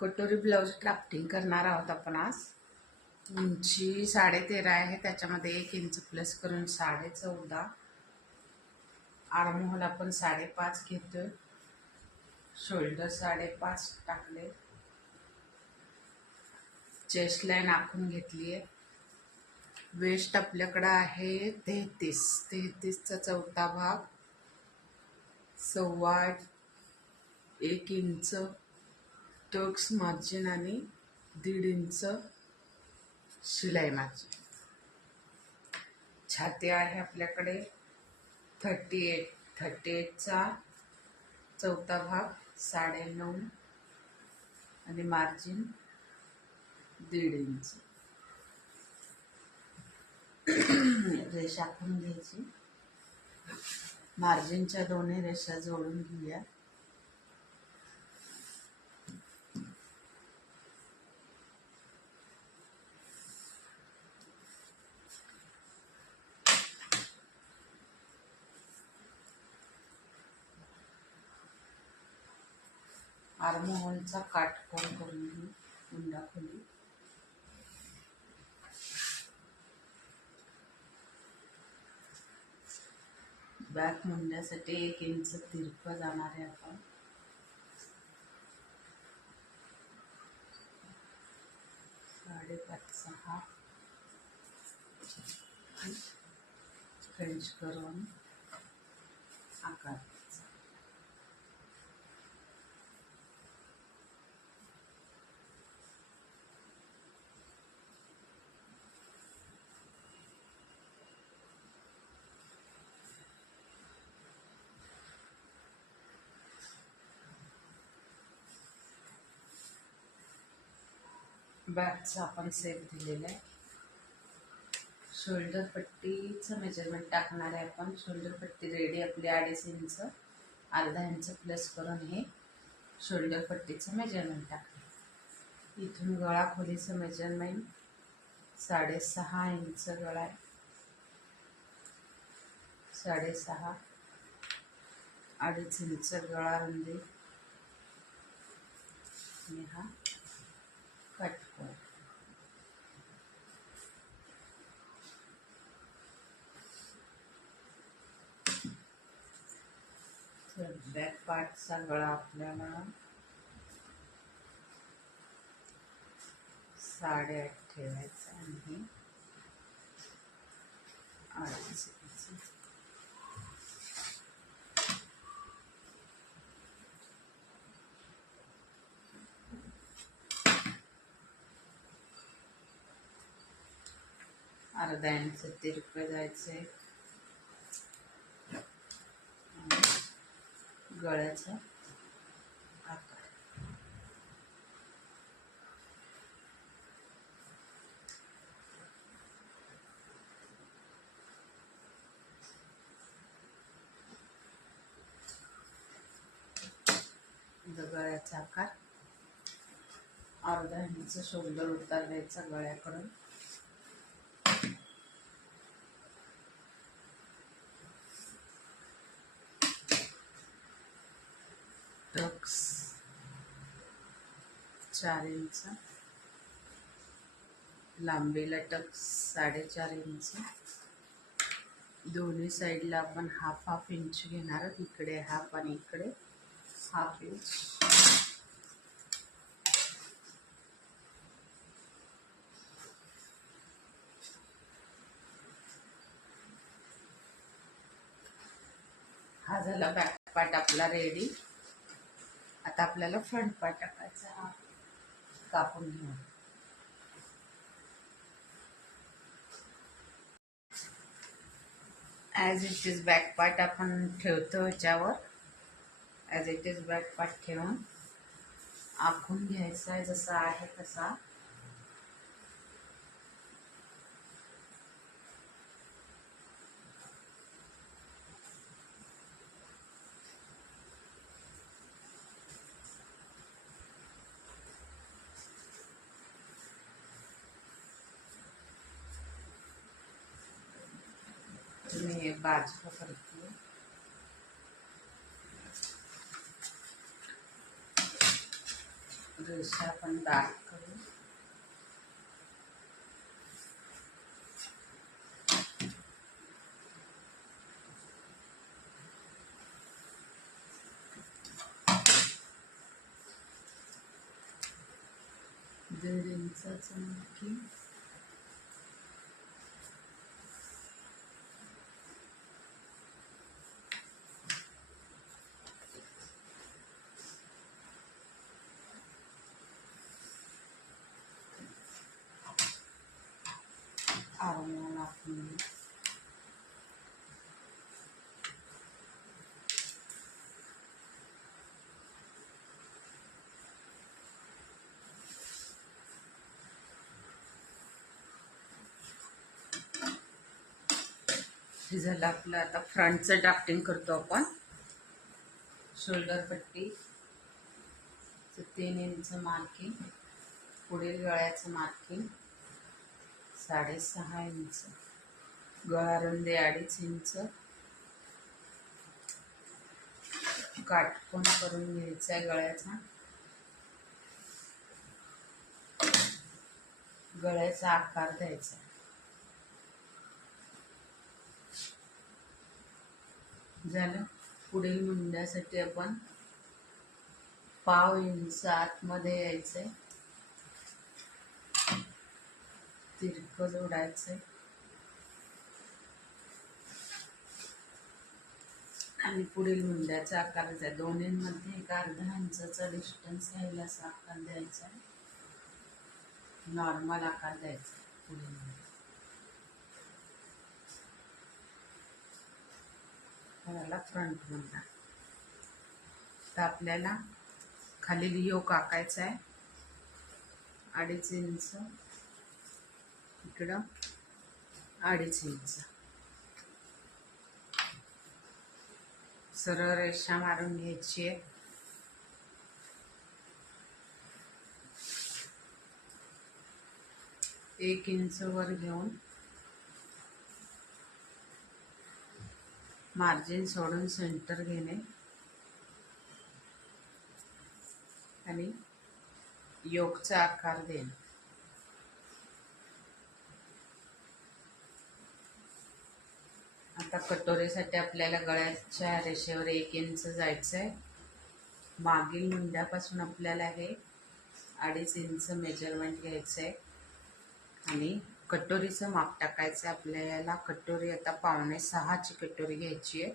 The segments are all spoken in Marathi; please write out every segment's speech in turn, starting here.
कटोरी ब्लाऊज क्राफ्टिंग करणार आहोत आपण आज. उंची 13.5 आहे, त्याच्यामध्ये 1 इंच प्लस करून 14.5. आर्महोल आपण 5.5 घेतोय. शोल्डर 5.5 टाकले. चेस्ट लाईन आखून घेतली आहे. वेस्ट आपल्याकडं आहे 33चा चौथा भाग, 1.25 1 इंच टक्स मार्जिन आणि 1.5 इंच शिलाई मार्जिन. छाती आहे आपल्याकडे 38चा चौथा भाग, 9.5 आणि मार्जिन 1.5 इंच. रेषा आखून घ्यायची. मार्जिनच्या दोन्ही रेषा जोडून घेऊया. आर्महोलचा काटकोन करून घेऊ. गुंडा खोली बॅक मुंड्यासाठी 1 इंच तिरपं जाणार आहे. आपण 5.5 फ्रेंच करून आकार द्यायचा. बॅकचा आपण सेट दिलेला आहे. शोल्डर पट्टीचं मेजरमेंट टाकणार आहे आपण. शोल्डर पट्टी रेडी आपली 2.5 इंच, अर्धा इंच प्लस करून हे शोल्डर पट्टीचं मेजरमेंट टाकलं. इथून गळा खोलीचं मेजरमेंट 6.5 इंच गळा आहे. 6.5 2.5 इंच गळा रुंदी आणि हा कटकोन. बॅक पार्टचा गळा आपल्याला 8.5 ठेवायचा आणि 2.5 इंच. अर्धा इंच तिरपं जायचे. गळ्याचा आकार गळ्याचा आकार अर्धा इंच शोल्डर उतार द्यायचा गळ्याकडून. टक्स 4 इंच, लांबीला टक्स 4.5 इंच. दोन्ही साईडला आपण हाफ इंच घेणार आहोत. इकडे हाफ आणि इकडे हाफ इंच. हा झाला बॅक पार्ट आपला रेडी. आता आपल्याला फ्रंट पार्ट टाकायचा. हा कापून घेऊ. As it is back part आपण ठेवतो ह्याच्यावर. As it is back part ठेवून आखून घ्यायचा आहे जसा आहे तसा. मी बाजू करते. रेषा आपण दाट करू. दीड इंचाचं आणखी आरमोल आपण हे झालं आपलं. आता फ्रंटचं ड्राफ्टिंग करतो आपण. शोल्डर पट्टी 3 इंच मार्किंग, पुढील गळ्याचं मार्किंग 6.5 इंच, गळा रुंदी 2.5 इंच, काटकोन करून घ्यायचा आहे गळ्याचा. गळ्याचा आकार द्यायचा. झालं. पुढील मुंड्यासाठी आपण 1/2 इंच आतमध्ये यायचंय, तिरकं जोडायचंय आणि पुढील मुंड्याचा आकार द्यायचा. दोन्हींमध्ये 1/2 इंचाचा डिस्टन्स राहील असा आकार द्यायचा आहे. नॉर्मल आकार द्यायचा पुढील मुंड्या. फ्रंट मुंडा. तर आपल्याला खाली योक आकायचा आहे 2.5 इंच, इकडं 2.5 इंच. सरळ रेषा मारून घ्यायची आहे. एक इंच वर घेऊन मार्जिन सोडून सेंटर घेणे आणि योकचा आकार देणे. आता कटोरीसाठी आपल्याला गळ्याच्या रेषेवर 1 इंच जायचं आहे. मागील मुंड्यापासून आपल्याला हे 2.5 इंच मेजरमेंट घ्यायचं आहे आणि कटोरीचं माप टाकायचं आहे आपल्याला. कटोरी आता 5.25ची कटोरी घ्यायची आहे.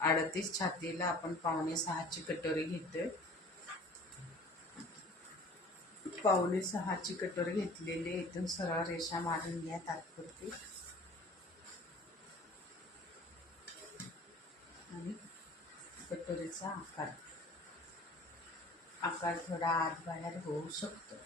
38 छातीला आपण 5.25ची कटोरी घेतोय. 5.25ची कटोरी घेतलेली. इथून सरळ रेषा मारून घ्या तात्पुरती आणि कटोरीचा आकार थोडा आत बाहेर होऊ शकतो.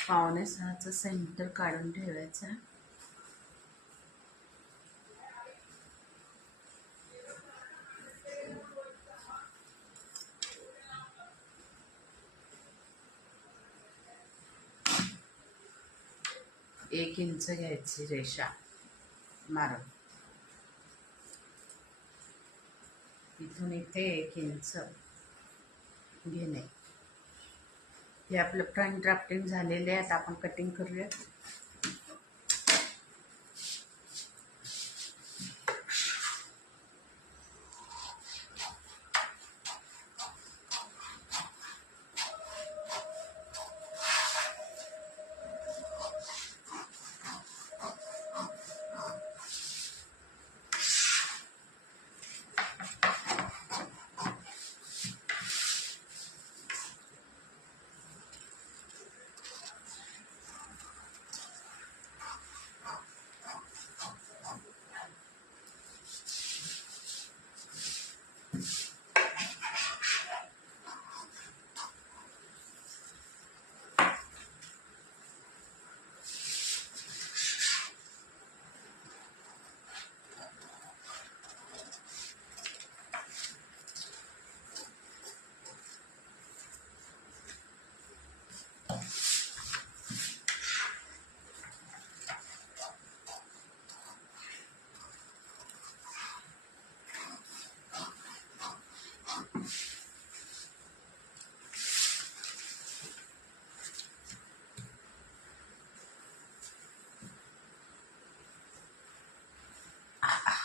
पावणे 6चं सेंटर काढून ठेवायचा. एक इंच घ्यायची रेषा मारून, इथून इथे 1 इंच घेणे. हे आपलं फ्रंट ड्राफ्टिंग झालेले आहे. आता आपण कटिंग करूया.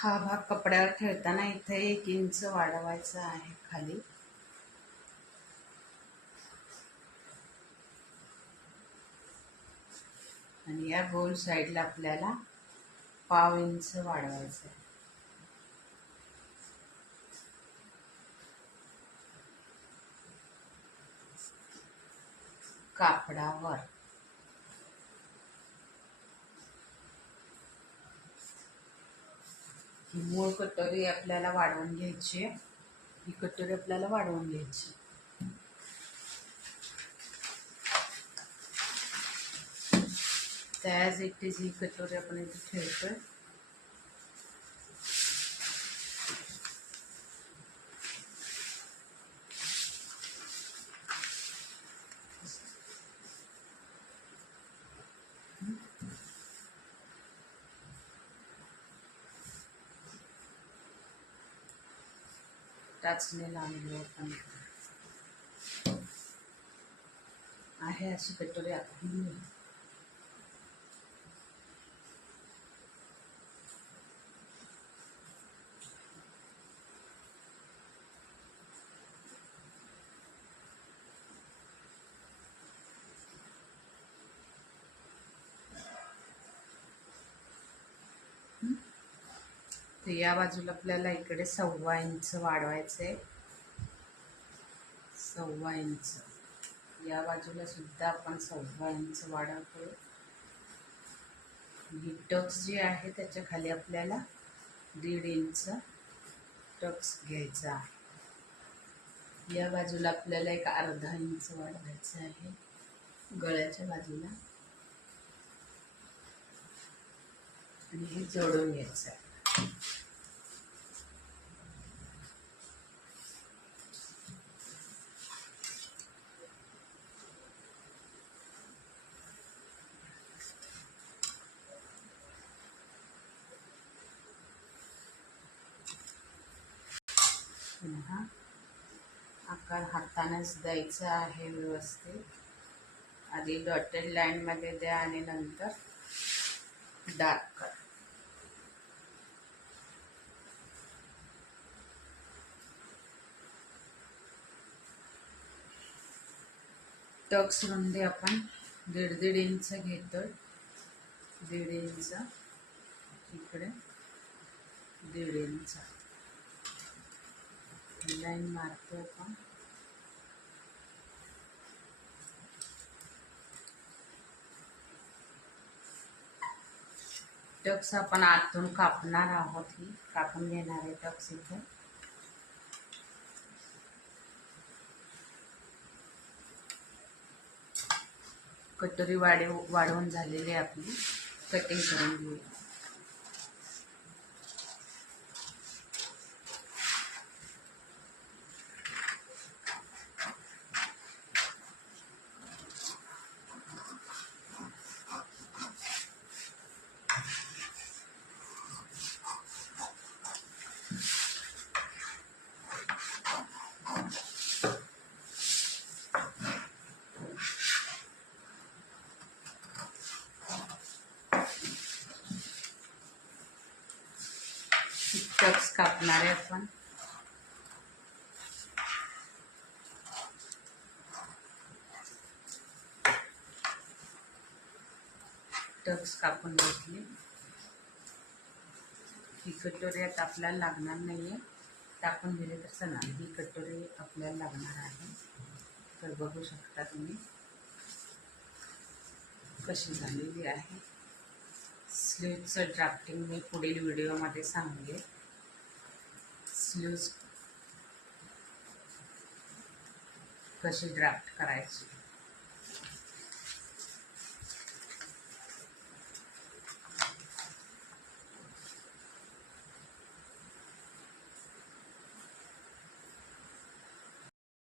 हा भाग कपड्यावर ठेवताना इथे 1 इंच वाढवायचा आहे खाली. आणि या गोल साईडला आपल्याला 1/2 इंच वाढवायचं आहे. कापडावर ही मूळ कटोरी आपल्याला वाढवून घ्यायची आहे. ही कटोरी आपल्याला वाढवून घ्यायची. त्याच एकटीच ही कटोरी आपण इथे ठेवतोय. टाचणी लावली आपण आहे अशी कटोरी आपण घेऊ. तर या बाजूला आपल्याला इकडे 1.25 इंच वाढवायचं आहे. 1.25 इंच. या बाजूला सुद्धा आपण 1.25 इंच वाढवतो. ही टक्स जी आहे त्याच्या खाली आपल्याला 1.5 इंच टक्स घ्यायचा आहे. या बाजूला आपल्याला एक 1/2 इंच वाढवायचं आहे गळ्याच्या बाजूला. आणि हे जोडून घ्यायचं आहे. पुन्हा आकार हातानेच द्यायचा आहे व्यवस्थित. आधी डॉटेड लाईनमध्ये द्या आणि नंतर डार्क करा. टक्स रुंदी आपण 1.5 इंच घेतोय. 1.5 इंच इकडे 1.5 इंच लाईन मारतो आपण. टक्स आपण आतून कापणार आहोत. ही कापून घेणार आहे टक्स इथे. कटोरी वाढवून झालेली आहे आपली. कटिंग करून घेऊया. टक्स कापणार आहे आपण. टक्स कापून घेतली. ही कटोरी आता आपल्याला लागणार नाहीये. टाकून दिले तर चालेल. ही कटोरी आपल्याला लागणार आहे. तर बघू शकता तुम्ही कशी झालेली आहे. स्लीव्हचं ड्राफ्टिंग मी पुढील व्हिडिओमध्ये सांगेन. स्लीव्ज कशी ड्राफ्ट करायची.